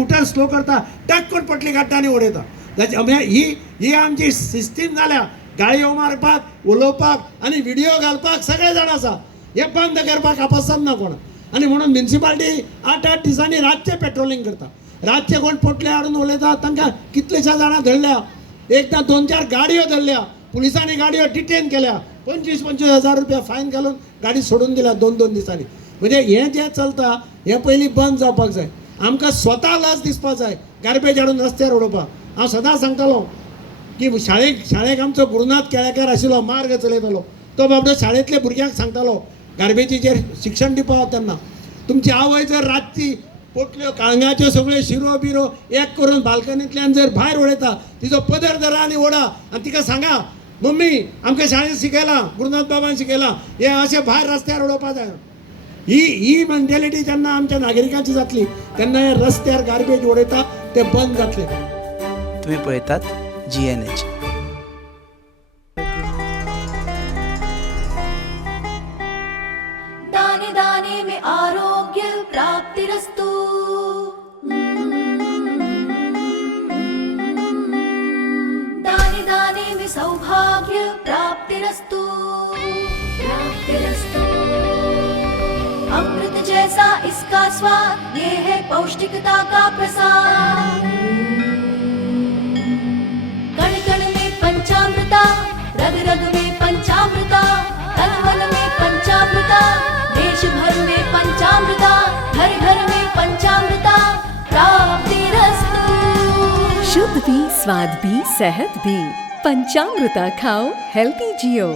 Scooter slow करता टक करून पटली काडटा आनी उडयता ही आमची सिस्टीम जाल्या गाळयो मारपाक उलोवपाक आनी व्हिडिओ घालपाक सगळे जाण आसा हे बंद करपाक आपसत ना कोण आनी म्हणून म्युनिसिपालिटी 8-8 दिसांनी रातचे पेट्रोलिंग करता रातचे कोण पोटले हाडून उलयता तांकां कितलेशा जाणां धरल्या एकदां 2-4 गाडयो धरल्या पुलिसांनी गाडयो डिटेन केल्या 25-25 हजार रुपया फायन घालून गाडी सोडून दिल्या 2-2 दिसांनी म्हणजे हे जे चलता हे पयलीं बंद जावपाक जाय आमकां स्वता लज दिसपाक जाय गार्बेज हाडून रस्त्यार उडोवपाक हांव सदां सांगतालो की शाळेक आमचो गुरुनाथ केळेकार आशिल्लो मार्ग चलयतालो तो बाबडो शाळेंतल्या भुरग्यांक सांगतालो गार्बेजीचेर शिक्षण दिवपा तेन्ना तुमची आवय जर रातची पोटल्यो काळंगाच्यो सगळ्यो शिरो बिरो एक करून बाल्कनींतल्यान जर भायर उडयता तिचो पदर धरा आनी ओडा आनी तिका सांगा मम्मी आमकां शाळेंत शिकयलां गुरुनाथ बाबान शिकयलां हे अशें भायर रस्त्यार उडोवपा जाय ही मेंटेलिटी जेन्ना आमच्या नागरिकांची जातली तेन्ना हे रस्त्यार गार्बेज उडयता ते बंद जातले तुम्ही पळयतात GNH. दाने दाने में आरोग्य प्राप्तिरस्तु दाने दाने में सौभाग्य प्राप्तिरस्तु अमृत जैसा इसका स्वाद ये है पौष्टिकता का प्रसाद कण कण में पंचामृता रग रग में पंचामृता तन मन में पंचामृता देश भर में पंचामृता घर घर में पंचामृता प्राप्तिरस्तु। शुद्ध भी स्वाद भी सेहत भी पंचामृता खाओ हेल्दी जियो।